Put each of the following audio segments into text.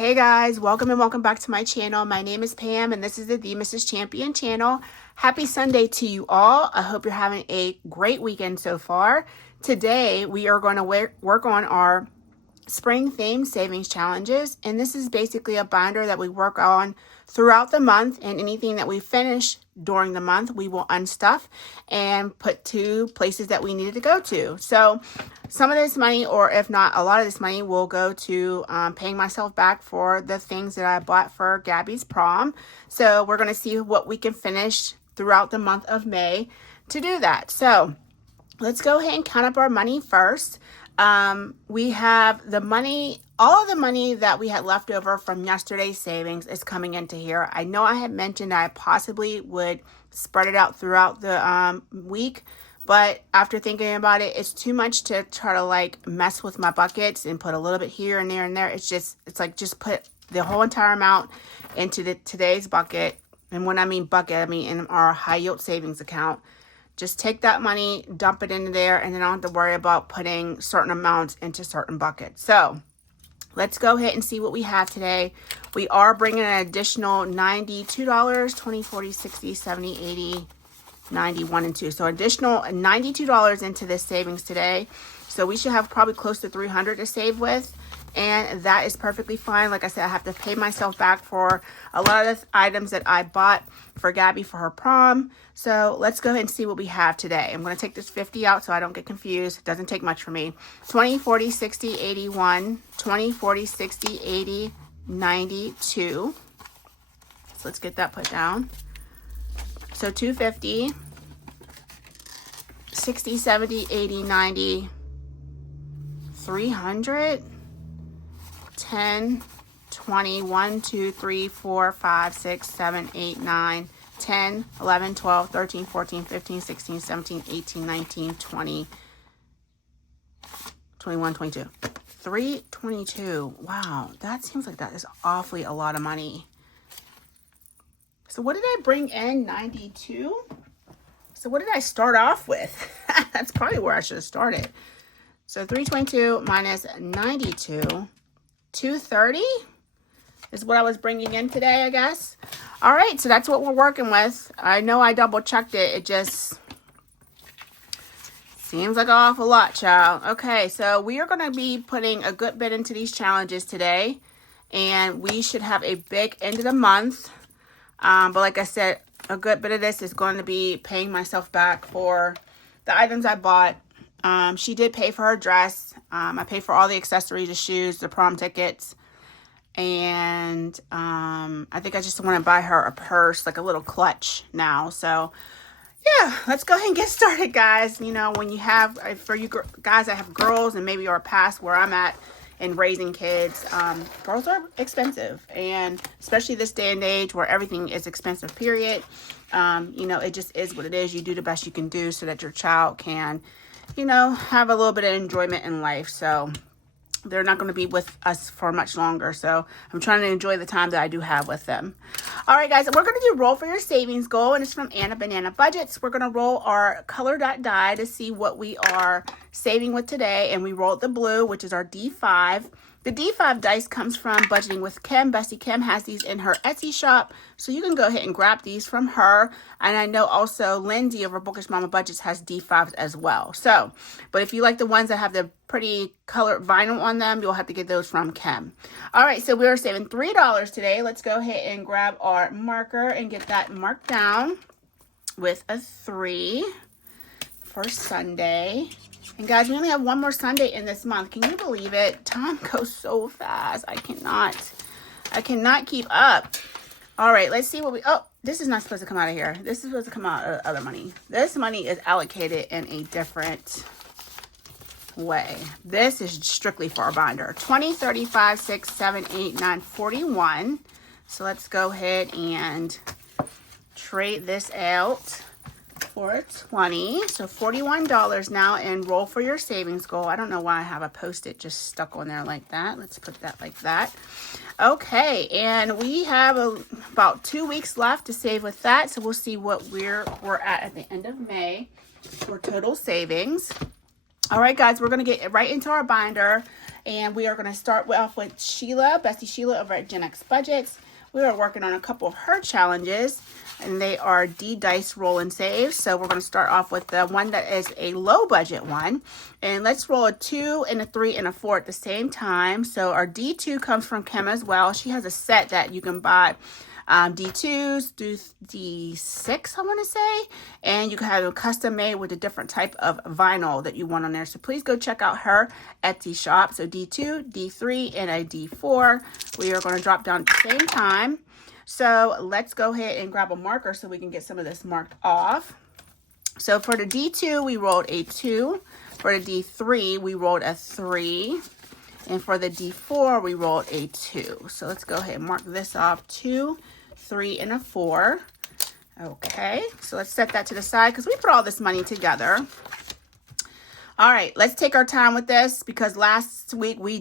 Hey guys, welcome and welcome back to my channel. My name is Pam and this is the Mrs. Champion channel. Happy Sunday to you all. I hope you're having a great weekend so far. Today we are going to work on our spring themed savings challenges, and this is basically a binder that we work on throughout the month, and anything that we finish during the month we will unstuff and put to places that we needed to go to. So some of this money, or if not a lot of this money, will go to paying myself back for the things that I bought for Gabby's prom. So we're going to see what we can finish throughout the month of May to do that. So let's go ahead and count up our money first. We have the money, all of the money that we had left over from yesterday's savings is coming into here. I know I had mentioned I possibly would spread it out throughout the week, but after thinking about it, it's too much to try to like mess with my buckets and put a little bit here and there and there. It's like just put the whole entire amount into today's bucket. And when I mean bucket, I mean in our high yield savings account. Just take that money, dump it into there, and then I don't have to worry about putting certain amounts into certain buckets. So let's go ahead and see what we have today. We are bringing an additional $92, 20, 40, 60, 70, 80, 90, 1, and 2. So additional $92 into this savings today. So we should have probably close to $300 to save with. And that is perfectly fine. Like I said, I have to pay myself back for a lot of the items that I bought for Gabby for her prom. So let's go ahead and see what we have today. I'm going to take this 50 out so I don't get confused. It doesn't take much for me. 20, 40, 60, 81, 20, 40, 60, 80, 92. So let's get that put down. So 250, 60, 70, 80, 90, 300. 10, 20, 1, 2, 3, 4, 5, 6, 7, 8, 9, 10, 11, 12, 13, 14, 15, 16, 17, 18, 19, 20, 21, 22. 322. Wow, that seems like that is awfully a lot of money. So what did I bring in? 92? So what did I start off with? That's probably where I should have started. So 322 minus 92. 230 is what I was bringing in today, I guess. All right, so that's what we're working with. I know I double checked it. It just seems like an awful lot, child. Okay, so we are going to be putting a good bit into these challenges today, and we should have a big end of the month. But like I said, a good bit of this is going to be paying myself back for the items I bought. She did pay for her dress. I paid for all the accessories, the shoes, the prom tickets. And I think I just want to buy her a purse, like a little clutch now. So yeah, let's go ahead and get started, guys. You know, when you have, for you guys that have girls and maybe are past where I'm at in raising kids, girls are expensive. And especially this day and age where everything is expensive, period. You know, it just is what it is. You do the best you can do so that your child can, you know, have a little bit of enjoyment in life. So they're not going to be with us for much longer. So I'm trying to enjoy the time that I do have with them. All right, guys, we're going to do roll for your savings goal, and it's from Anna Banana Budgets. We're going to roll our color dot die to see what we are saving with today. And we rolled the blue, which is our D5. The D5 dice comes from Budgeting with Kim. Bessie Kim has these in her Etsy shop, so you can go ahead and grab these from her. And I know also Lindsay over Bookish Mama Budgets has D5s as well. So, but if you like the ones that have the pretty colored vinyl on them, you'll have to get those from Kim. All right, so we are saving $3 today. Let's go ahead and grab our marker and get that marked down with a 3 for Sunday. And guys, we only have one more Sunday in this month. Can you believe it? Time goes so fast. I cannot keep up. All right, let's see what we, oh, this is not supposed to come out of here. This is supposed to come out of other money. This money is allocated in a different way. This is strictly for our binder. 20, 35, 6, 7, 8, 9, 41. So let's go ahead and trade this out for 20. So $41 now, and roll for your savings goal. I don't know why I have a Post-it just stuck on there like that. Let's put that like that. Okay, and we have about 2 weeks left to save with that. So we'll see what we're at the end of May for total savings. All right, guys, we're going to get right into our binder. And we are going to start off with Sheila, Bestie Sheila over at Gen X Budgets. We are working on a couple of her challenges, and they are D-Dice Roll and Save. So we're going to start off with the one that is a low budget one. And let's roll a 2 and a 3 and a 4 at the same time. So our D2 comes from Kim as well. She has a set that you can buy D2s, do D6, I want to say, and you can have them custom made with a different type of vinyl that you want on there. So please go check out her Etsy shop. So D2, D3, and a D4. We are going to drop down at the same time. So let's go ahead and grab a marker so we can get some of this marked off. So for the D2, we rolled a 2. For the D3, we rolled a 3. And for the D4, we rolled a 2. So let's go ahead and mark this off. 2, 3, and a 4. Okay, so let's set that to the side because we put all this money together. All right, let's take our time with this because last week we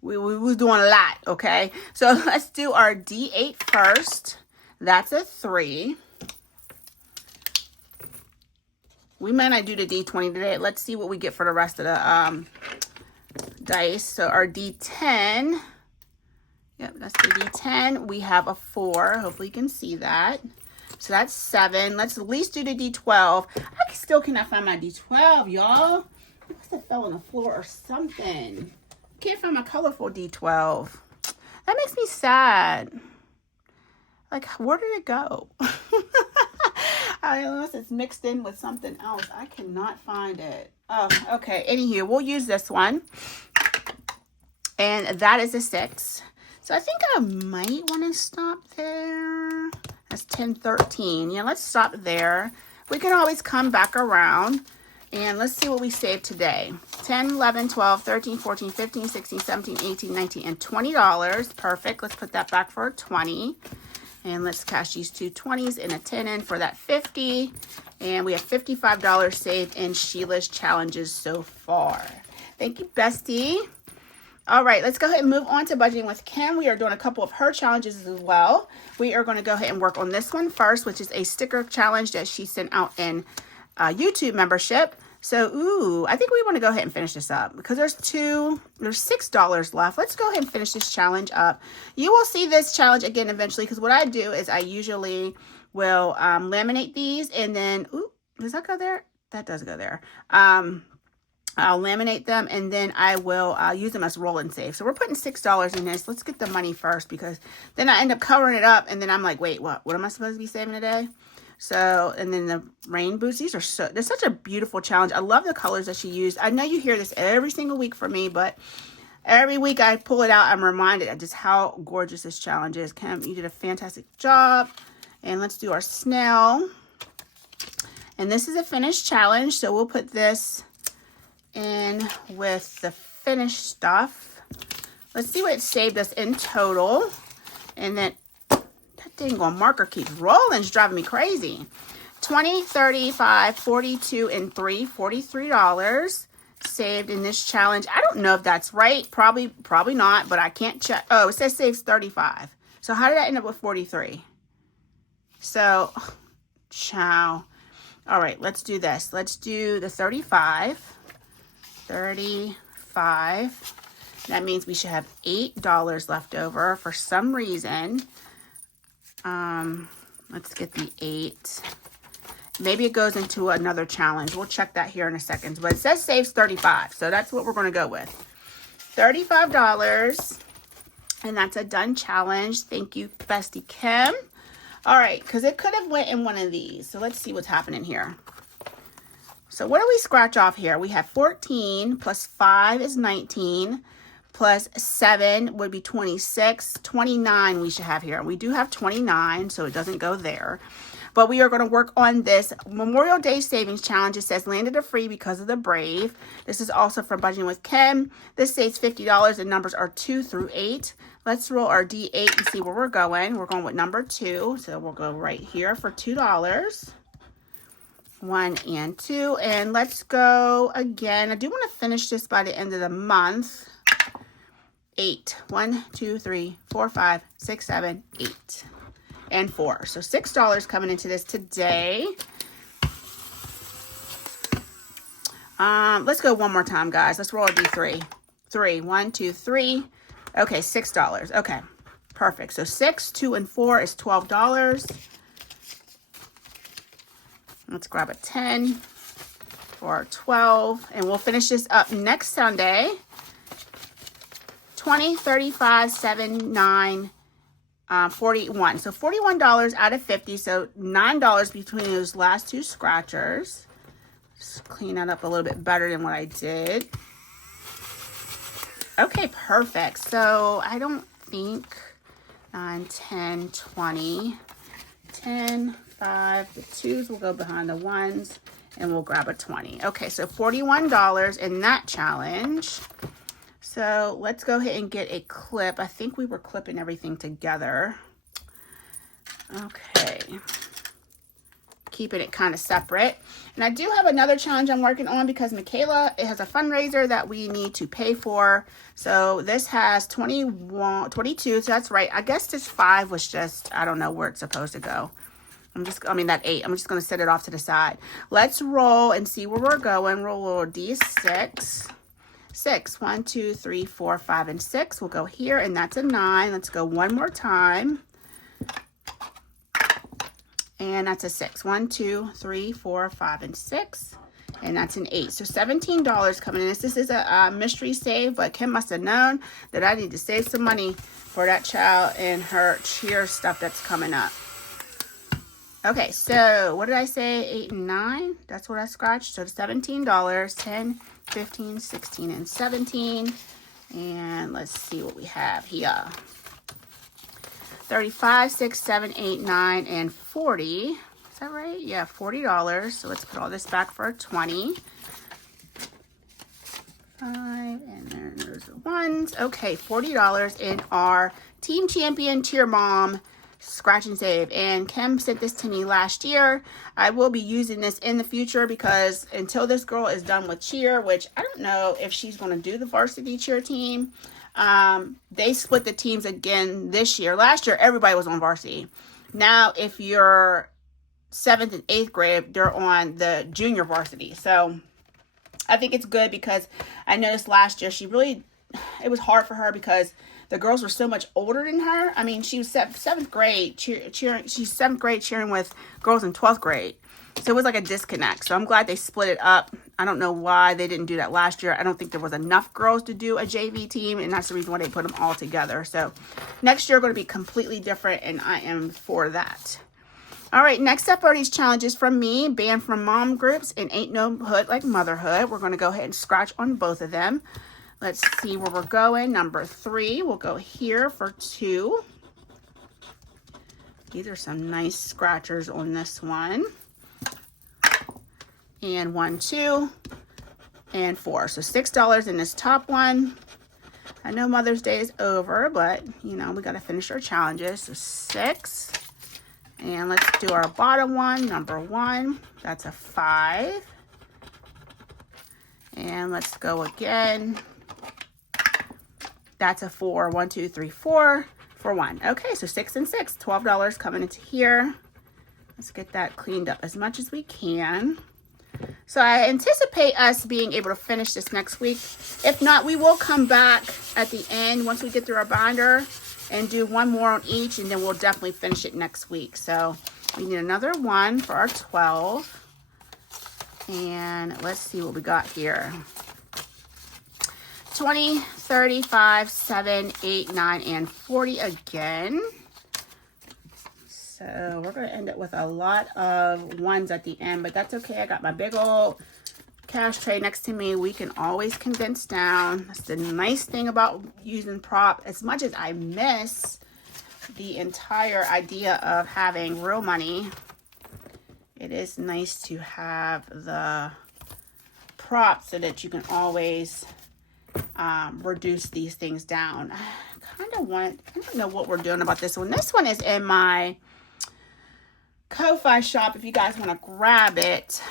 was doing a lot, okay? So let's do our D8 first. That's a 3. We might not do the D20 today. Let's see what we get for the rest of the dice. So our D10, yep, that's the D10. We have a 4. Hopefully you can see that. So that's 7. Let's at least do the D12. I still cannot find my D12, y'all. It must have fell on the floor or something. Can't find my colorful D12. That makes me sad. Like, where did it go? Unless it's mixed in with something else. I cannot find it. Oh, okay. Anywho, we'll use this one. And that is a 6. So I think I might want to stop there. That's 10, 13. Yeah, let's stop there. We can always come back around. And let's see what we saved today. 10, 11, 12, 13, 14, 15, 16, 17, 18, 19, and $20. Perfect. Let's put that back for a 20. And let's cash these 2 20s and a 10 in for that 50. And we have $55 saved in Sheila's challenges so far. Thank you, Bestie. All right, let's go ahead and move on to budgeting with Kim. We are doing a couple of her challenges as well. We are going to go ahead and work on this one first, which is a sticker challenge that she sent out in YouTube membership. So, ooh, I think we want to go ahead and finish this up because there's $6 left. Let's go ahead and finish this challenge up. You will see this challenge again eventually because what I do is I usually will laminate these and then, ooh, does that go there? That does go there. I'll laminate them and then I will use them as roll and save. So we're putting $6 in this. Let's get the money first because then I end up covering it up and then I'm like, wait, what am I supposed to be saving today? So, and then the rain boots, they're such a beautiful challenge. I love the colors that she used. I know you hear this every single week from me, but every week I pull it out, I'm reminded of just how gorgeous this challenge is. Kim, you did a fantastic job. And let's do our snail. And this is a finished challenge, so we'll put this in with the finished stuff. Let's see what it saved us in total. And then that dang on marker keeps rolling. It's driving me crazy. 20, 35, 42, and 3, $43 saved in this challenge. I don't know if that's right. Probably not, but I can't check. Oh, it says saves 35. So how did I end up with 43? So, ciao. All right, let's do this. Let's do the 35. 35. That means we should have $8 left over for some reason. Let's get the 8. Maybe it goes into another challenge. We'll check that here in a second. But it says saves 35. So that's what we're going to go with. $35. And that's a done challenge. Thank you, Bestie Kim. All right, because it could have went in one of these. So let's see what's happening here. So what do we scratch off here? We have 14 plus 5 is 19. Plus 7 would be 26. 29 we should have here. We do have 29, so it doesn't go there. But we are going to work on this Memorial Day Savings Challenge. It says landed a free because of the brave. This is also from Budgeting with Kim. This saves $50 and numbers are 2 through 8. Let's roll our D8 and see where we're going. We're going with number 2. So we'll go right here for $2. 1 and 2. And let's go again. I do want to finish this by the end of the month. 8. 1, 2, 3, 4, 5, 6, 7, 8. And 4. So $6 coming into this today. Let's go one more time, guys. Let's roll a D3. 3. 1, 2, 3. Okay, $6. Okay, perfect. So 6, 2, and 4 is $12. Let's grab a 10 for 12, and we'll finish this up next Sunday. 20, 35, 7, 9, 41. So $41 out of 50. So $9 between those last two scratchers. Just clean that up a little bit better than what I did. Okay, perfect. So I don't think 9, 10, 20, 10, 5, the 2s will go behind the 1s, and we'll grab a 20. Okay, so $41 in that challenge. So let's go ahead and get a clip. I think we were clipping everything together. Okay. Keeping it kind of separate. And I do have another challenge I'm working on because Michaela, it has a fundraiser that we need to pay for. So this has 22, so that's right. I guess this 5 was just, I don't know where it's supposed to go. That 8. I'm just going to set it off to the side. Let's roll and see where we're going. Roll D6. 6. 1, 2, 3, 4, 5, and 6. We'll go here, and that's a 9. Let's go one more time. And that's a 6. 1, 2, 3, 4, 5, and 6. And that's an 8. So $17 coming in. This is a mystery save, but Kim must have known that I need to save some money for that child and her cheer stuff that's coming up. Okay, so what did I say? 8 and 9. That's what I scratched. So $17. 10, 15, 16, and 17. And let's see what we have here. 35, 6, 7, 8, 9, and 40. Is that right? Yeah, $40. So let's put all this back for a 20. 5, and then there's the 1s. Okay, $40 in our Team Champion Cheer Mom scratch and save. And Kim sent this to me last year. I will be using this in the future because until this girl is done with cheer, which I don't know if she's going to do the varsity cheer team. They split the teams again this year. Last year, everybody was on varsity. Now, if you're 7th and 8th grade, they're on the junior varsity. So I think it's good because I noticed last year it was hard for her because the girls were so much older than her. I mean, she was 7th grade cheering. She's 7th grade cheering with girls in 12th grade. So it was like a disconnect. So I'm glad they split it up. I don't know why they didn't do that last year. I don't think there was enough girls to do a JV team, and that's the reason why they put them all together. So next year going to be completely different, and I am for that. All right, next up are these challenges from me, banned from mom groups, and Ain't No Hood Like Motherhood. We're going to go ahead and scratch on both of them. Let's see where we're going. Number 3, we'll go here for 2. These are some nice scratchers on this one. And 1, 2, and 4. So $6 in this top one. I know Mother's Day is over, but you know, we got to finish our challenges. So 6. And let's do our bottom one, number 1. That's a 5. And let's go again. That's a 4. 1, 2, 3, 4 for 1. Okay, so 6 and 6. $12 coming into here. Let's get that cleaned up as much as we can. So I anticipate us being able to finish this next week. If not, we will come back at the end once we get through our binder and do one more on each, and then we'll definitely finish it next week. So we need another 1 for our 12. And let's see what we got here. 20, 35, 7, 8, 9, and 40 again. So we're going to end up with a lot of 1s at the end, but that's okay. I got my big old cash tray next to me. We can always condense down. That's the nice thing about using prop. As much as I miss the entire idea of having real money, it is nice to have the prop so that you can always reduce these things down. I don't know what we're doing about this one. This one is in my Ko-Fi shop if you guys want to grab it.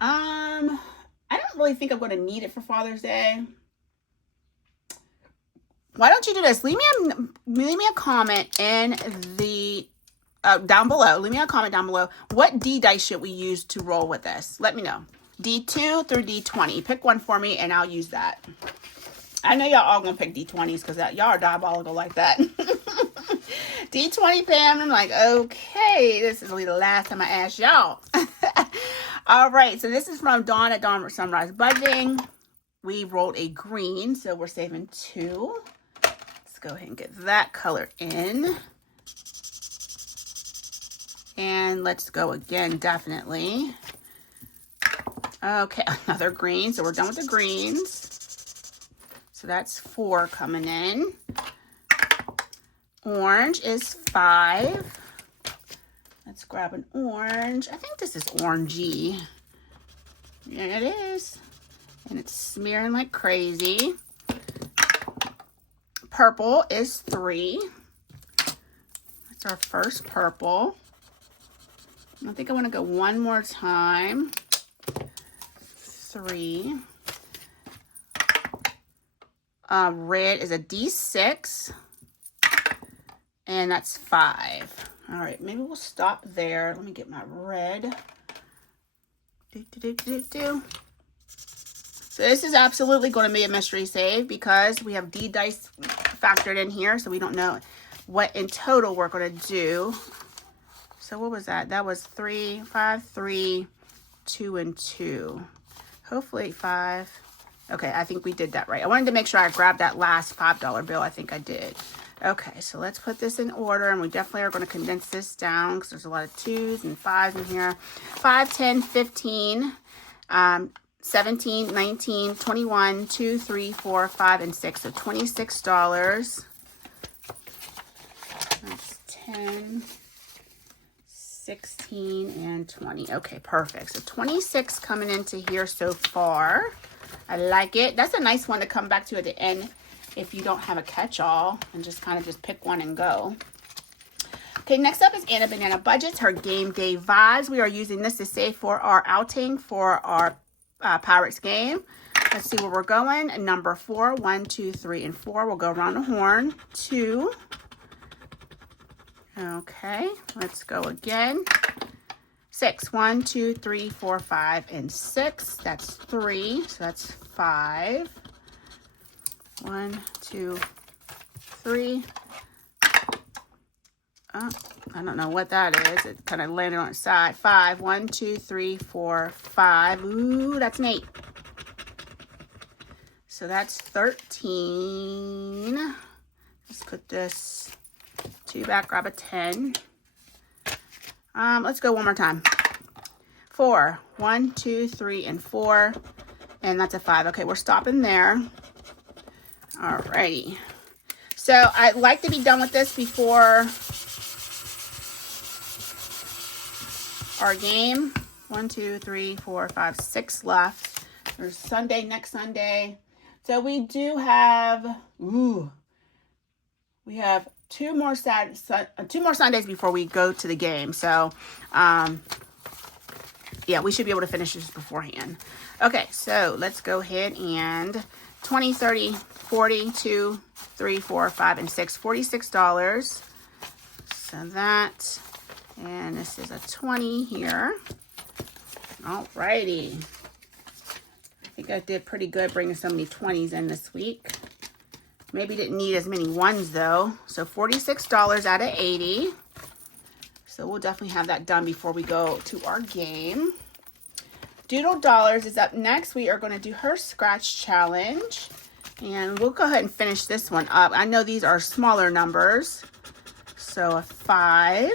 I don't really think I'm going to need it for Father's Day. Why don't you do this? Leave me a comment in the down below. Leave me a comment down below. What D dice should we use to roll with this? Let me know. D2 through D20. Pick one for me and I'll use that. I know y'all all gonna pick D20s because y'all are diabolical like that. D20 Pam, I'm like, okay, this is the last time I ask y'all. All right, so this is from Dawn at Dawn Sunrise Budgeting. We rolled a green, so we're saving 2. Let's go ahead and get that color in. And let's go again, definitely. Okay, another green, so we're done with the greens. So that's 4 coming in. Orange is 5. Let's grab an orange. I think this is orangey. Yeah, it is. And it's smearing like crazy. Purple is 3. That's our first purple. I think I want to go one more time. 3. Red is a D6. And that's 5. All right, maybe we'll stop there. Let me get my red. So this is absolutely going to be a mystery save because we have D dice factored in here. So we don't know what in total we're going to do. So what was that? That was 3, 5, 3, 2, and 2. Hopefully 5. Okay, I think we did that right. I wanted to make sure I grabbed that last $5 bill. I think I did. Okay, so let's put this in order, and we definitely are going to condense this down because there's a lot of 2s and 5s in here. 5, 10, 15, 17, 19, 21, 2, 3, 4, 5, and 6. So $26. That's 10, 16, and 20. Okay, perfect. So 26 coming into here so far. I like it. That's a nice one to come back to at the end if you don't have a catch-all and just kind of just pick one and go. Okay, next up is Anna Banana Budgets, her game day vibes. We are using this to save for our outing for our Pirates game. Let's see where we're going. Number 4, 1, 2, 3, and 4. We'll go around the horn. 2. Okay, let's go again. 6, 1, 2, 3, 4, 5, and 6. That's 3, so that's 5. 1, 2, 3. I don't know what that is. It kind of landed on its side. 5. 1, 2, 3, 4, 5. Ooh, that's an 8. So that's 13. Let's put this 2 back. Grab a 10. Let's go one more time. 4. 1, 2, 3, and 4. And that's a 5. Okay, we're stopping there. Alrighty. So I'd like to be done with this before our game. 1, 2, 3, 4, 5, 6 left. There's Sunday, next Sunday. So we do have, we have two more Sundays before we go to the game. So, yeah, we should be able to finish this beforehand. Okay, so let's go ahead and 20, 30, 40, 2, 3, 4, 5, and 6. $46. So that, and this is a 20 here. Alrighty. I think I did pretty good bringing so many 20s in this week. Maybe didn't need as many 1s though. So $46 out of 80. So we'll definitely have that done before we go to our game. Doodle Dollars is up next. We are going to do her scratch challenge. And we'll go ahead and finish this one up. I know these are smaller numbers. So a 5.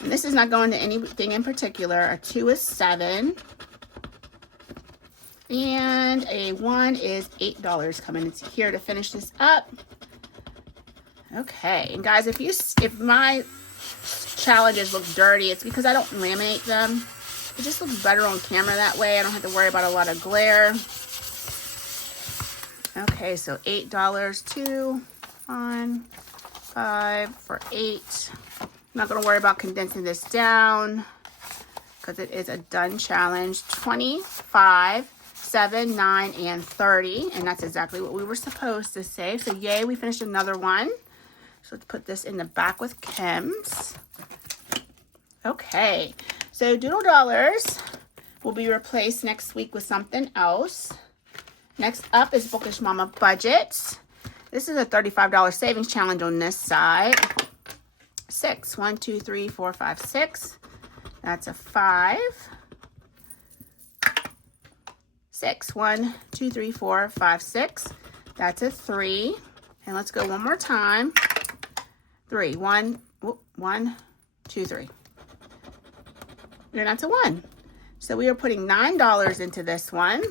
And this is not going to anything in particular. A 2 is 7. And a 1 is $8 coming into here to finish this up. Okay, and guys, if my challenges look dirty, it's because I don't laminate them. It just looks better on camera that way. I don't have to worry about a lot of glare. Okay, so $8, 2, 1, 5 for 8. I'm not going to worry about condensing this down because it is a done challenge. 25, 7, 9, and 30. And that's exactly what we were supposed to save. So yay, we finished another one. So let's put this in the back with chems. Okay, So Doodle Dollars will be replaced next week with something else. Next up is Bookish Mama Budgets. This is a $35 savings challenge on this side. 6. 1, 2, 3, 4, 5, 6. That's a 5. 6. 1, 2, 3, 4, 5, 6. That's a 3. And let's go one more time. 3. 1, 2, 3. And that's a 1. So we are putting $9 into this one.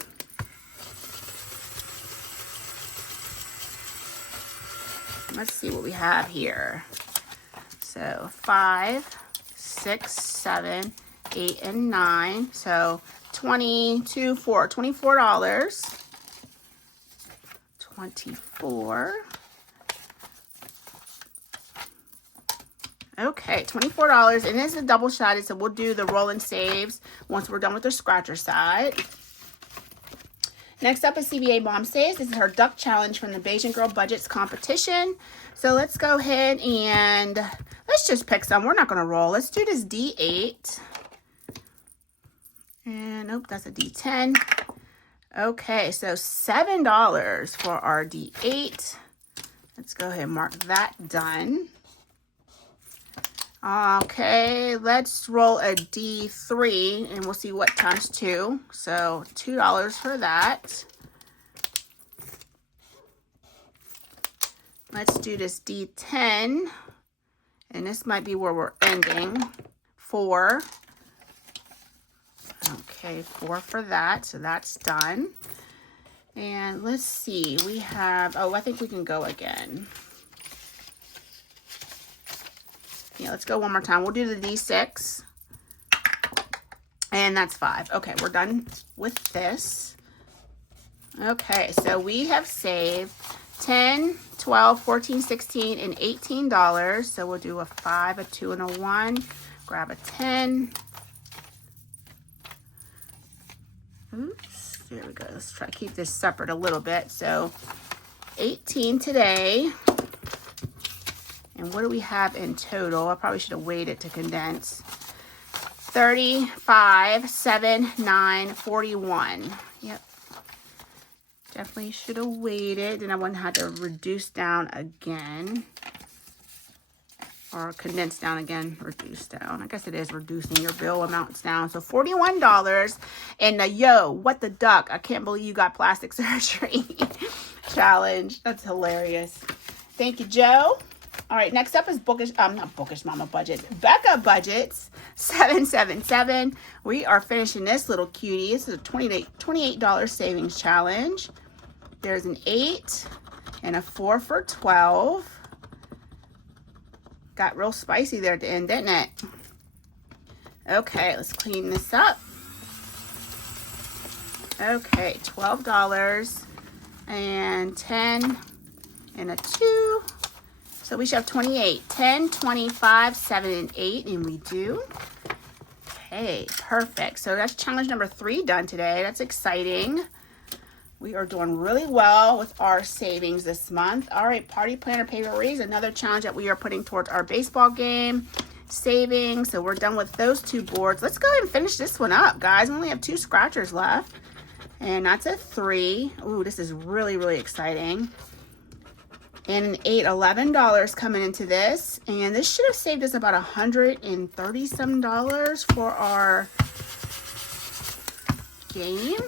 Let's see what we have here. So 5, 6, 7, 8, and 9. So $24. $24. Okay, $24. And this is a double-sided, so we'll do the roll and saves once we're done with the scratcher side. Next up is CBA Mom Saves. This is her duck challenge from the Bayesian Girl Budgets competition. So let's go ahead and let's just pick some. We're not going to roll. Let's do this D8. And nope, that's a D10. Okay, so $7 for our D8. Let's go ahead and mark that done. Okay, let's roll a D3 and we'll see what times 2. So $2 for that. Let's do this D10. And this might be where we're ending. 4. Okay, 4 for that. So that's done. And let's see, we have, oh, I think we can go again. Yeah, let's go one more time. We'll do the D6. And that's 5. Okay, we're done with this. Okay, so we have saved $10, $12, $14, $16, and $18. So we'll do a 5, a 2, and a 1. Grab a 10. Oops, there we go. Let's try to keep this separate a little bit. So 18 today. And what do we have in total? I probably should have waited to condense. 35, 7, 9, 41. Yep. Definitely should have waited. And I wouldn't have to reduce down again. Or condense down again, reduce down. I guess it is reducing your bill amounts down. So $41. And the yo, what the duck? I can't believe you got plastic surgery challenge. That's hilarious. Thank you, Joe. All right, next up is not Bookish Mama Budget. Becca Budgets, 777. We are finishing this little cutie. This is a $28 savings challenge. There's an 8 and a 4 for 12. Got real spicy there at the end, didn't it? Okay, let's clean this up. Okay, $12 and 10 and a 2. So we should have 28, 10, 25, 7, and 8, and we do. Okay, perfect. So that's challenge number 3 done today. That's exciting. We are doing really well with our savings this month. All right, Party Planner Paperies, another challenge that we are putting towards our baseball game savings. So we're done with those 2 boards. Let's go ahead and finish this one up, guys. We only have 2 scratchers left, and that's a 3. Ooh, this is really, really exciting. And an 8, $11 coming into this. And this should have saved us about $130 some for our game.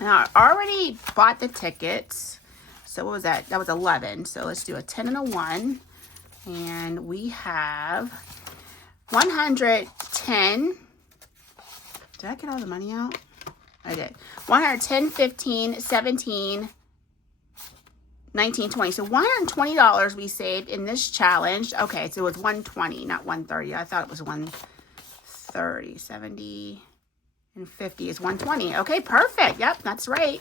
Now, I already bought the tickets. So what was that? That was 11. So let's do a 10 and a 1. And we have 110. Did I get all the money out? I did. 110, 15, 17, 19, 20. So $120 we saved in this challenge. Okay, so it was 120, not 130. I thought it was 130. 70 and 50 is 120. Okay, perfect. Yep, that's right.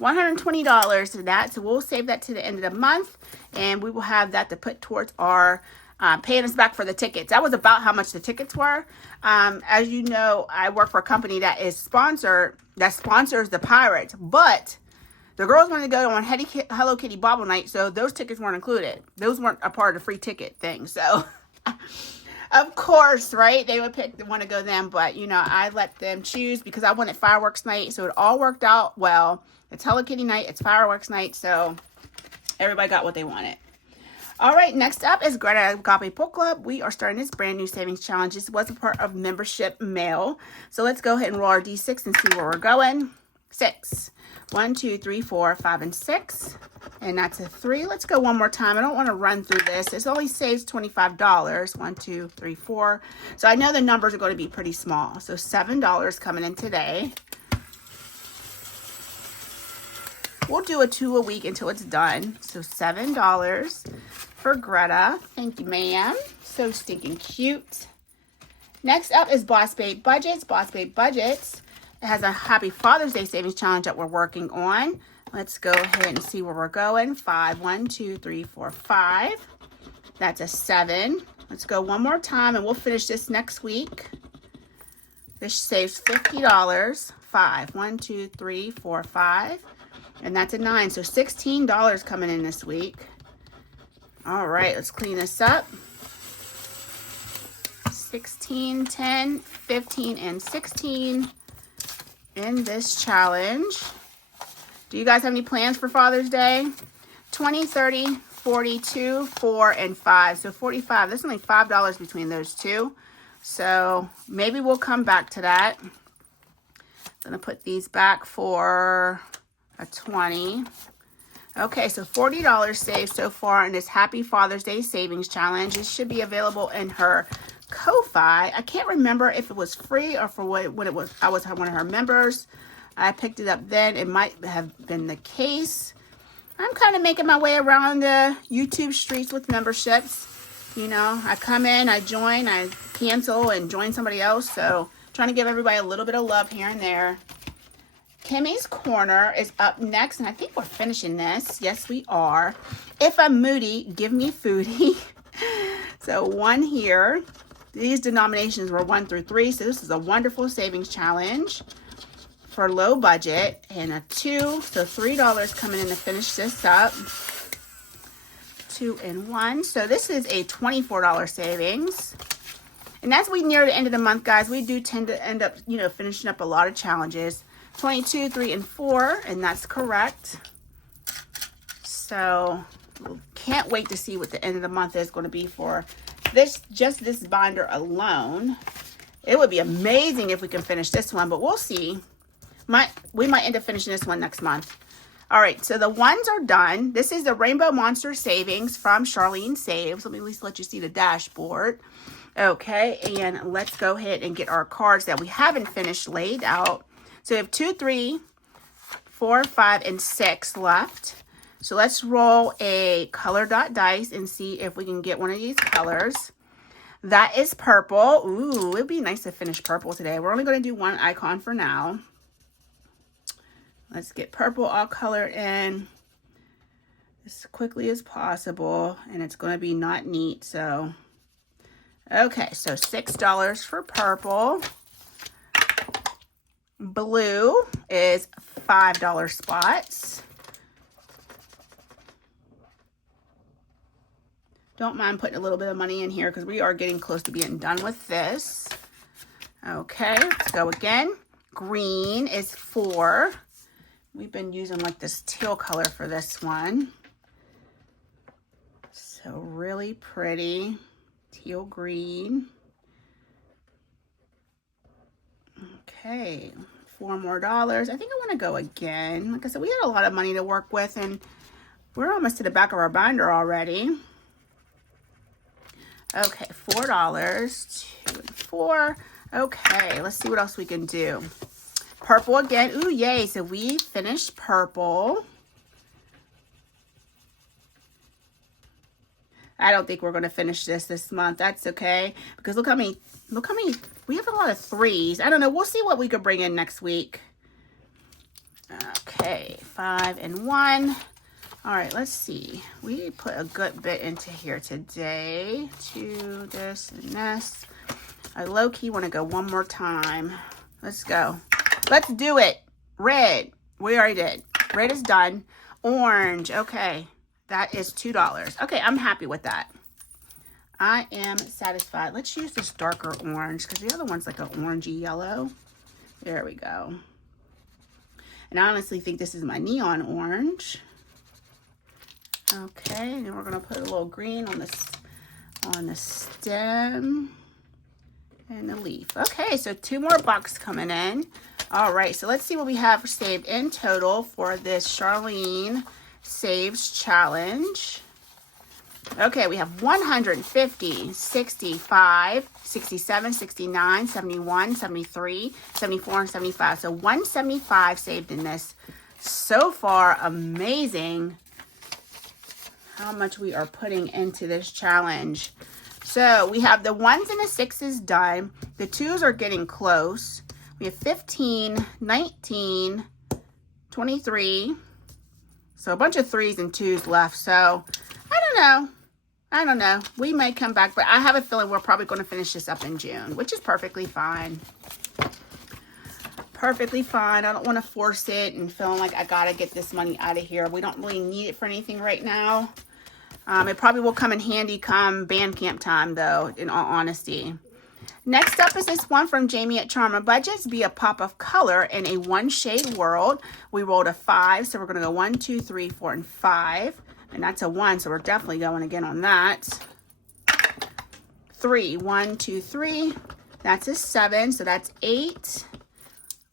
$120 to that. So we'll save that to the end of the month, and we will have that to put towards our paying us back for the tickets. That was about how much the tickets were. As you know, I work for a company that sponsors the Pirates, but the girls wanted to go on Hello Kitty Bobble Night, so those tickets weren't included. Those weren't a part of the free ticket thing. So, Of course, right? They would pick the one to go them, but you know, I let them choose because I wanted fireworks night, so it all worked out well. It's Hello Kitty night, it's fireworks night, so everybody got what they wanted. All right, next up is Greta Agape Book Club. We are starting this brand new savings challenge. This was a part of membership mail. So let's go ahead and roll our D6 and see where we're going. 6. 1, 2, 3, 4, 5, and 6. And that's a 3. Let's go one more time. I don't want to run through this. It only saves $25. 1, 2, 3, 4. So I know the numbers are going to be pretty small. So $7 coming in today. We'll do a 2 a week until it's done. So $7 for Greta. Thank you, ma'am. So stinking cute. Next up is Boss Babe Budgets. Boss Babe Budgets. It has a Happy Father's Day Savings Challenge that we're working on. Let's go ahead and see where we're going. 5, 1, 2, 3, 4, 5. That's a 7. Let's go one more time and we'll finish this next week. This saves $50. 5, 1, 2, 3, 4, 5. And that's a 9. So $16 coming in this week. All right, let's clean this up. 16, 10, 15, and 16 in this challenge. Do you guys have any plans for Father's Day? 20, 30, 42, 4, and 5. So 45. There's only $5 between those two. So maybe we'll come back to that. I'm going to put these back for a 20. Okay, so $40 saved so far in this Happy Father's Day Savings Challenge. It should be available in her Ko-Fi. I can't remember if it was free or for what it was. I was one of her members. I picked it up then. It might have been the case. I'm kind of making my way around the YouTube streets with memberships. You know, I come in, I join, I cancel and join somebody else. So trying to give everybody a little bit of love here and there. Kimmy's Corner is up next, and I think we're finishing this. Yes, we are. If I'm moody, give me foodie. So 1 here. These denominations were 1 through 3, so this is a wonderful savings challenge for low budget. And a 2, so $3 coming in to finish this up. 2 and 1. So this is a $24 savings. And as we near the end of the month, guys, we do tend to end up, you know, finishing up a lot of challenges. 22, 3, and 4, and that's correct. So can't wait to see what the end of the month is going to be for this, just this binder alone. It would be amazing if we can finish this one, but we'll see. We might end up finishing this one next month. All right, so the ones are done. This is the Rainbow Monster Savings from Charlene Saves. Let me at least let you see the dashboard. Okay, and let's go ahead and get our cards that we haven't finished laid out. So we have 2, 3, 4, 5, and 6 left. So let's roll a color dot dice and see if we can get one of these colors. That is purple. Ooh, it'd be nice to finish purple today. We're only going to do one icon for now. Let's get purple all colored in as quickly as possible. And it's going to be not neat. So, okay, so $6 for purple. Blue is $5 spots. Don't mind putting a little bit of money in here because we are getting close to being done with this. Okay, let's go again. Green is 4. We've been using like this teal color for this one. So really pretty. Teal green. Okay, $4 more. I think I want to go again. Like I said, we had a lot of money to work with, and we're almost to the back of our binder already. Okay, $4, 2 and 4. Okay, let's see what else we can do. Purple again. Ooh, yay. So we finished purple. I don't think we're going to finish this month. That's okay. Because look how many, we have a lot of 3s. I don't know. We'll see what we could bring in next week. Okay, 5 and 1. All right, let's see. We put a good bit into here today. 2, this, and this. I low-key want to go one more time. Let's go. Let's do it. Red. We already did. Red is done. Orange. Okay. That is $2. Okay, I'm happy with that. I am satisfied. Let's use this darker orange because the other one's like an orangey yellow. There we go. And I honestly think this is my neon orange. Okay, and then we're gonna put a little green on the stem and the leaf. Okay, so 2 more bucks coming in. All right, so let's see what we have saved in total for this Charlene Saves Challenge. Okay, we have 150, 65, 67, 69, 71, 73, 74, and 75. So 175 saved in this. So far, amazing how much we are putting into this challenge. So we have the 1s and the 6s done. The 2s are getting close. We have 15, 19, 23. So a bunch of 3s and 2s left. So I don't know. We may come back, but I have a feeling we're probably going to finish this up in June, which is perfectly fine. Perfectly fine. I don't want to force it and feeling like I got to get this money out of here. We don't really need it for anything right now. It probably will come in handy come band camp time, though, in all honesty. Next up is this one from Jamie at Charm Budgets. Be a pop of color in a 1-shade world. We rolled a 5, so we're going to go 1, 2, 3, 4, and 5. And that's a 1, so we're definitely going again on that. 3, 1, 2, 3. That's a 7, so that's 8.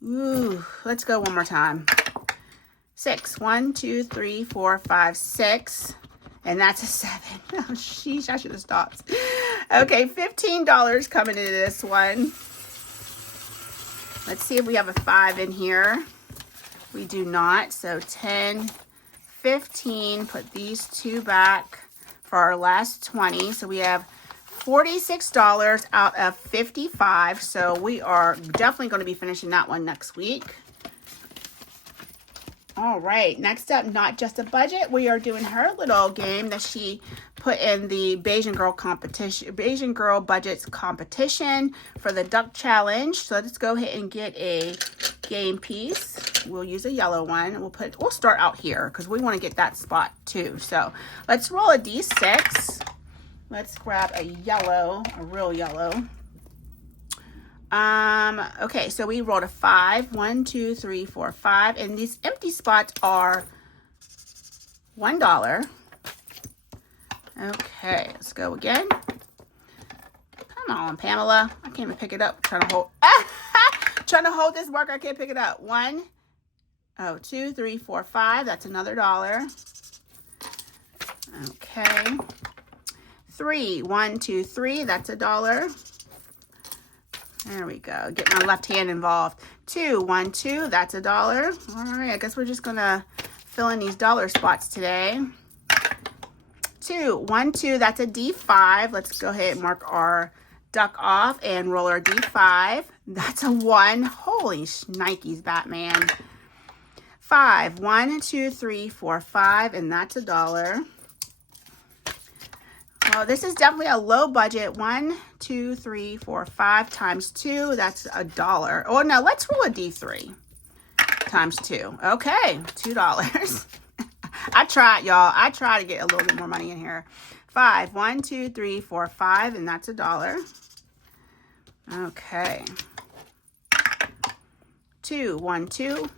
Ooh, let's go one more time. 6, 1, 2, 3, 4, 5, 6. And that's a 7. Oh, sheesh, I should have stopped. Okay, $15 coming into this one. Let's see if we have a 5 in here. We do not, so 10, 15, put these 2 back for our last 20. So we have $46 out of 55. So we are definitely going to be finishing that one next week. All right, next up, Not Just a Budget. We are doing her little game that she put in the Bayesian Girl competition, Bayesian Girl Budgets competition for the Duck Challenge. So let's go ahead and get a game piece. We'll use a yellow one. We'll start out here because we want to get that spot too. So let's roll a D6. Let's grab a yellow, a real yellow. Okay, so we rolled a 5. 1, 2, 3, 4, 5. And these empty spots are $1. Okay, let's go again. Come on, Pamela. I can't even pick it up. I'm trying to hold this marker. I can't pick it up. 1, 2, 3, 4, 5. That's another $1. Okay. 3, 1, 2, 3. That's $1. There we go. Get my left hand involved. 2, 1, 2. That's $1. All right. I guess we're just gonna fill in these dollar spots today. 2, 1, 2. That's a D5. Let's go ahead and mark our duck off and roll our D5. That's a 1. Holy shnikes, Batman. 5, 1, 2, 3, 4, 5, and that's $1. Well, this is definitely a low budget. 1, 2, 3, 4, 5 times 2. That's $1. Oh, no, let's roll a D3 times 2. Okay, $2. I tried, y'all. I try to get a little bit more money in here. 5, 1, 2, 3, 4, 5, and that's $1. Okay. 2, 1, 2.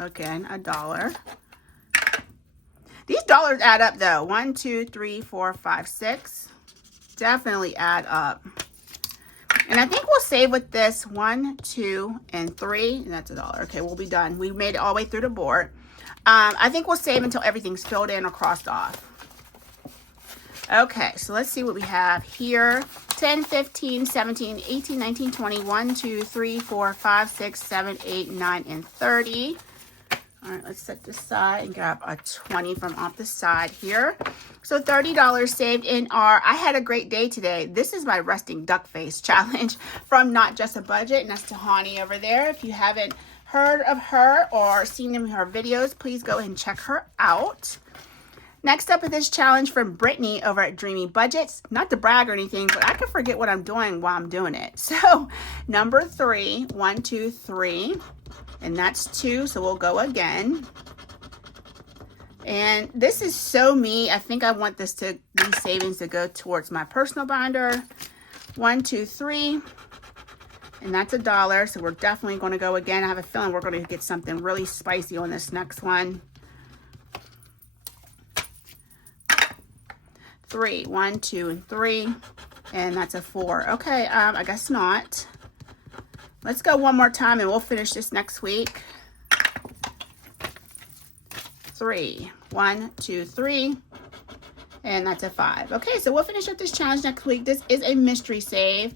Again, $1. These dollars add up though. 1, 2, 3, 4, 5, 6. Definitely add up. And I think we'll save with this 1, 2, and 3. And that's $1. Okay, we'll be done. We made it all the way through the board. I think we'll save until everything's filled in or crossed off. Okay, so let's see what we have here. 10, 15, 17, 18, 19, 20, 1, 2, 3, 4, 5, 6, 7, 8, 9, and 30. All right, let's set this aside and grab a 20 from off the side here. So $30 saved in our, I had a great day today. This is my resting duck face challenge from Not Just a Budget, and that's Tahani over there. If you haven't heard of her or seen any of her videos, please go ahead and check her out. Next up is this challenge from Brittany over at Dreamy Budgets. Not to brag or anything, but I can forget what I'm doing while I'm doing it. So number 3, 1, 2, 3. And that's 2, so we'll go again. And this is so me. I think I want these savings to go towards my personal binder. 1, 2, 3. And that's $1. So we're definitely going to go again. I have a feeling we're going to get something really spicy on this next one. 3. 1, 2, and 3. And that's a 4. Okay, I guess not. Let's go one more time and we'll finish this next week. 3. 1, 2, 3. And that's a 5. Okay, so we'll finish up this challenge next week. This is a mystery save.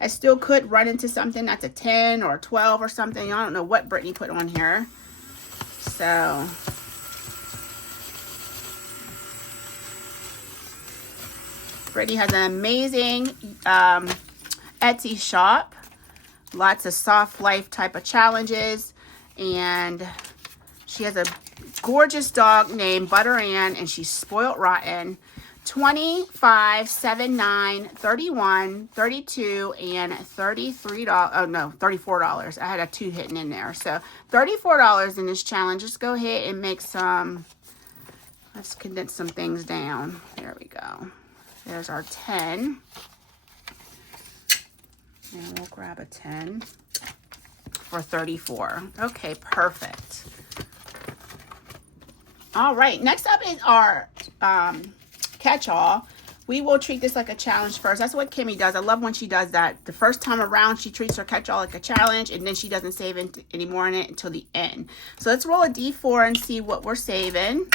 I still could run into something that's a 10 or a 12 or something. I don't know what Brittany put on here. So Brittany has an amazing Etsy shop. Lots of soft life type of challenges. And she has a gorgeous dog named Butter Ann, and she's spoiled rotten. 25, 7, 9, 31, 32, and $33. Oh no, $34. I had a 2 hidden in there. So $34 in this challenge. Just go ahead and make some. Let's condense some things down. There we go. There's our 10. And we'll grab a 10 for 34. Okay, perfect. All right, next up is our catch-all. We will treat this like a challenge first. That's what Kimmy does. I love when she does that. The first time around, she treats her catch-all like a challenge, and then she doesn't save any more in it until the end. So let's roll a D4 and see what we're saving.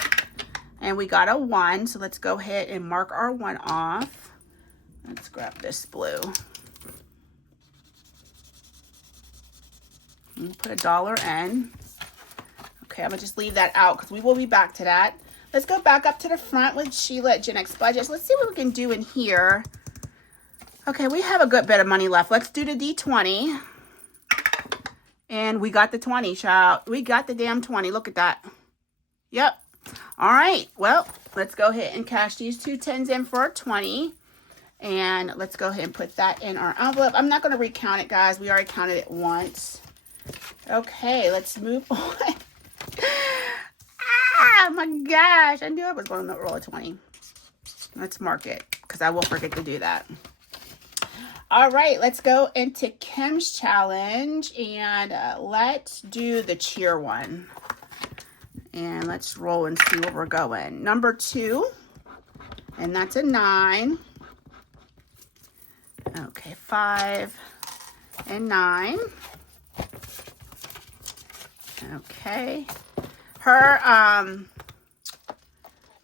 And we got a 1, so let's go ahead and mark our 1 off. Let's grab this blue. And put $1 in. Okay, I'm going to just leave that out because we will be back to that. Let's go back up to the front with Sheila at Gen X Budgets. Let's see what we can do in here. Okay, we have a good bit of money left. Let's do the D20. And we got the 20, child. We got the damn 20. Look at that. Yep. All right. Well, let's go ahead and cash these 2 10s in for a 20. And let's go ahead and put that in our envelope. I'm not going to recount it, guys. We already counted it once. Okay, let's move on. Ah, my gosh. I knew I was going to roll a 20. Let's mark it because I will forget to do that. All right, let's go into Kim's challenge. And let's do the cheer one. And let's roll and see where we're going. Number 2. And that's a 9. Okay, 5 and 9. Okay. Her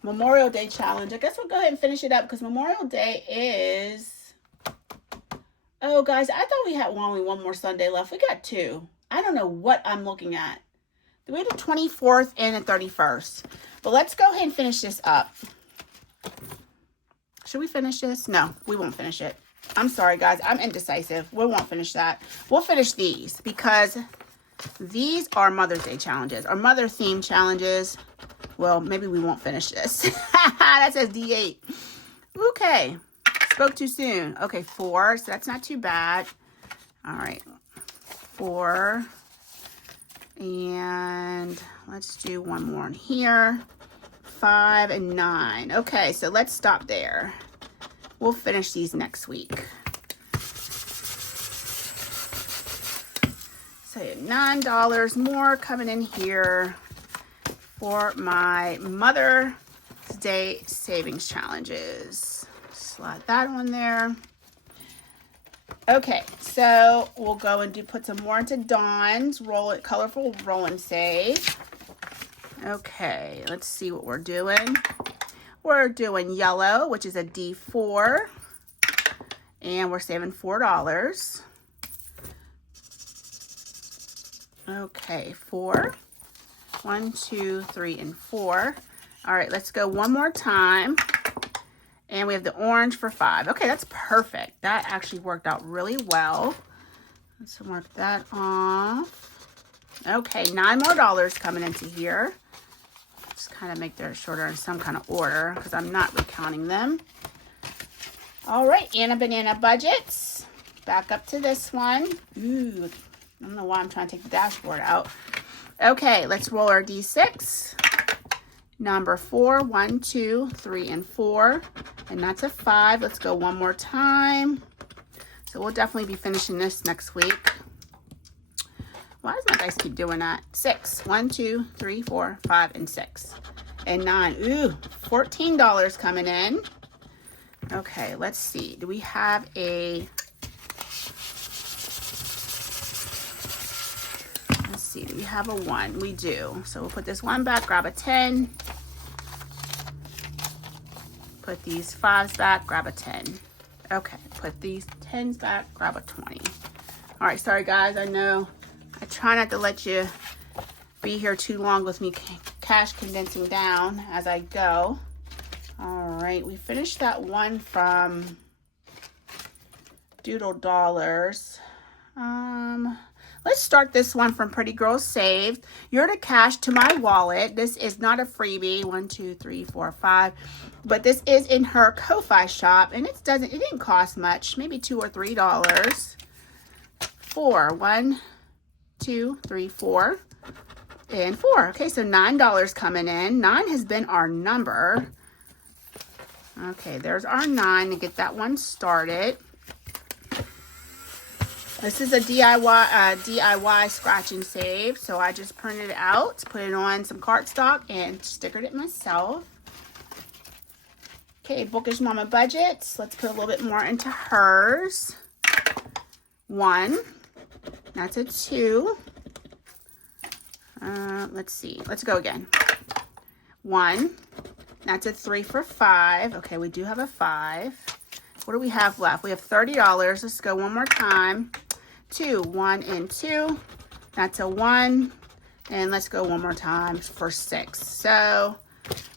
Memorial Day challenge. I guess we'll go ahead and finish it up because Memorial Day is... Oh, guys, I thought we had only one more Sunday left. We got 2. I don't know what I'm looking at. We had the 24th and the 31st. But let's go ahead and finish this up. Should we finish this? No, we won't finish it. I'm sorry, guys. I'm indecisive. We won't finish that. We'll finish these because these are Mother's Day challenges or mother theme challenges. Well, maybe we won't finish this. That says D8. Okay. Spoke too soon. Okay, 4. So that's not too bad. All right. 4. And let's do one more in here. 5 and 9. Okay, so let's stop there. We'll finish these next week. So $9 more coming in here for my Mother's Day savings challenges. Slide that one there. Okay, so we'll go and put some more into Dawn's colorful roll and save. Okay, let's see what we're doing. We're doing yellow, which is a D4, and we're saving $4. Okay, 4. 1, 2, 3, and 4. All right, let's go one more time. And we have the orange for 5. Okay, that's perfect. That actually worked out really well. Let's mark that off. Okay, $9 more coming into here. Just kind of make their shorter in some kind of order because I'm not recounting them. All right, Anna Banana Budgets. Back up to this one. Ooh, I don't know why I'm trying to take the dashboard out. Okay, let's roll our D6. Number 4, 1, 2, 3, and 4. And that's a 5. Let's go one more time. So we'll definitely be finishing this next week. Why does my dice keep doing that? 6. 1, 2, 3, 4, 5, and 6. And 9. Ooh, $14 coming in. Okay, let's see. Do we have a... Let's see. Do we have a 1? We do. So we'll put this 1 back, grab a 10. Put these 5s back, grab a 10. Okay, put these 10s back, grab a 20. All right, sorry guys, I know I try not to let you be here too long with me cash condensing down as I go. All right, we finished that one from Doodle Dollars. Let's start this one from Pretty Girl Saved. You're to cash to my wallet. This is not a freebie. 1, 2, 3, 4, 5. But this is in her Ko-Fi shop, and it didn't cost much, maybe $2 or $3. 4. 1, 2, 3, 4, and 4. Okay, so $9 coming in. 9 has been our number. Okay, there's our 9 to get that one started. This is a DIY scratch and save. So I just printed it out, put it on some cardstock, and stickered it myself. Okay, Bookish Mama Budgets. Let's put a little bit more into hers. 1. That's a 2. Let's see. Let's go again. 1. That's a 3 for 5. Okay, we do have a 5. What do we have left? We have $30. Let's go one more time. 2, 1, and 2. That's a 1. And let's go one more time for 6. So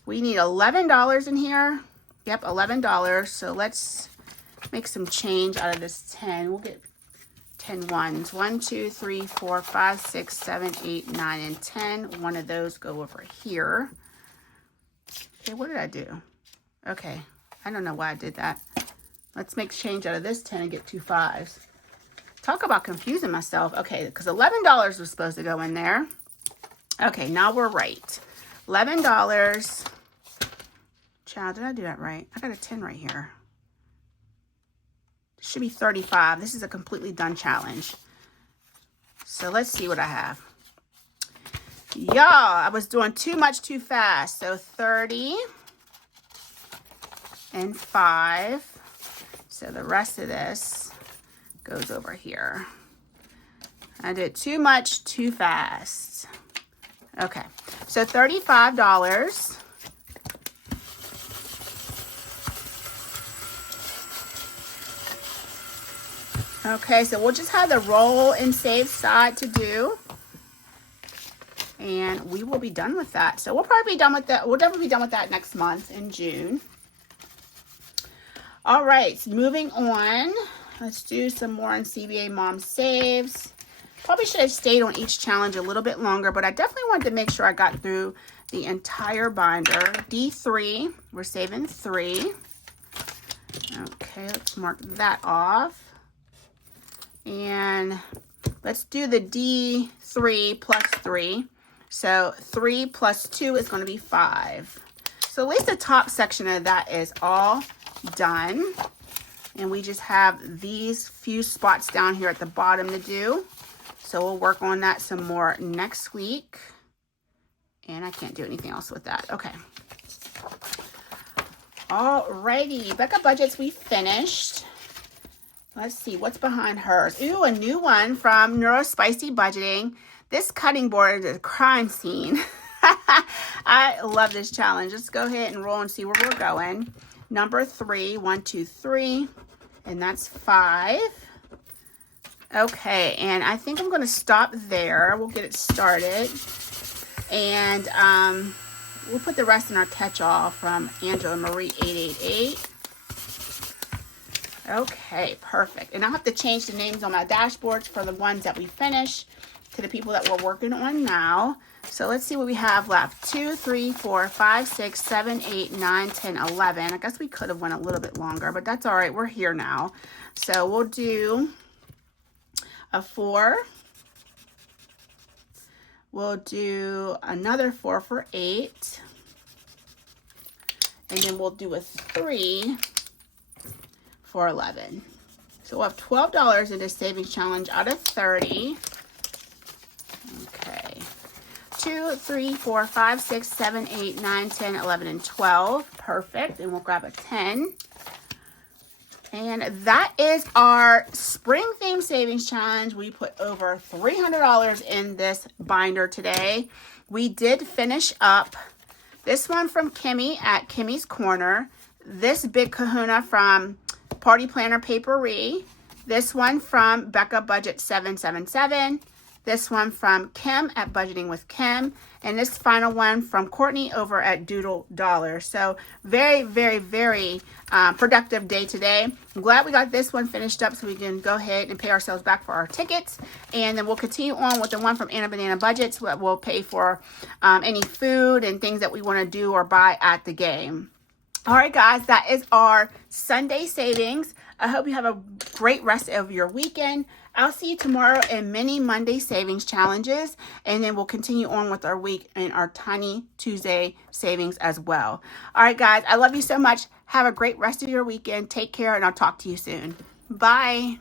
we need $11 in here. Yep, $11. So let's make some change out of this 10. We'll get 10 ones. 1, 2, 3, 4, 5, 6, 7, 8, 9, and 10. One of those go over here. Okay, what did I do? Okay, I don't know why I did that. Let's make change out of this 10 and get 2 5s. Talk about confusing myself. Okay, because $11 was supposed to go in there. Okay, now we're right. $11. Child, did I do that right? I got a 10 right here. It should be 35. This is a completely done challenge. So let's see what I have. Y'all, I was doing too much too fast. So 30 and 5. So the rest of this goes over here. I did too much too fast. Okay, so $35. Okay, so we'll just have the roll and save side to do. And we will be done with that. So we'll probably be done with that. We'll definitely be done with that next month in June. All right, moving on. Let's do some more on CBA Mom Saves. Probably should have stayed on each challenge a little bit longer, but I definitely wanted to make sure I got through the entire binder. D3, we're saving 3. Okay, let's mark that off. And let's do the D3 plus 3. So 3 plus 2 is going to be 5. So at least the top section of that is all done. And we just have these few spots down here at the bottom to do. So we'll work on that some more next week. And I can't do anything else with that. Okay. Alrighty. Becca Budgets, we finished. Let's see what's behind hers. Ooh, a new one from Neurospicy Budgeting. This cutting board is a crime scene. I love this challenge. Let's go ahead and roll and see where we're going. Number 3, 1, 2, 3, and that's 5. Okay, and I think I'm going to stop there. We'll get it started. And we'll put the rest in our catch-all from Angela Marie 888. Okay, perfect. And I'll have to change the names on my dashboards for the ones that we finished to the people that we're working on now. So let's see what we have left. 2, 3, 4, 5, 6, 7, 8, 9, 10, 11. I guess we could have went a little bit longer, but that's all right. We're here now. So we'll do a 4. We'll do another 4 for 8. And then we'll do a 3 for 11. So we'll have $12 in this savings challenge out of 30. Okay. 2, 3, 4, 5, 6, 7, 8, 9, 10, 11, and 12. Perfect. And we'll grab a 10. And that is our spring theme savings challenge. We put over $300 in this binder today. We did finish up this one from Kimmy at Kimmy's Corner. This big kahuna from Party Planner Papery. This one from Becca Budget 777. This one from Kim at Budgeting with Kim. And this final one from Courtney over at Doodle Dollar. So very, very, very productive day today. I'm glad we got this one finished up so we can go ahead and pay ourselves back for our tickets. And then we'll continue on with the one from Anna Banana Budgets that will pay for any food and things that we want to do or buy at the game. All right, guys, that is our Sunday savings. I hope you have a great rest of your weekend. I'll see you tomorrow in mini Monday savings challenges, and then we'll continue on with our week in our Tiny Tuesday savings as well. All right, guys, I love you so much. Have a great rest of your weekend. Take care, and I'll talk to you soon. Bye.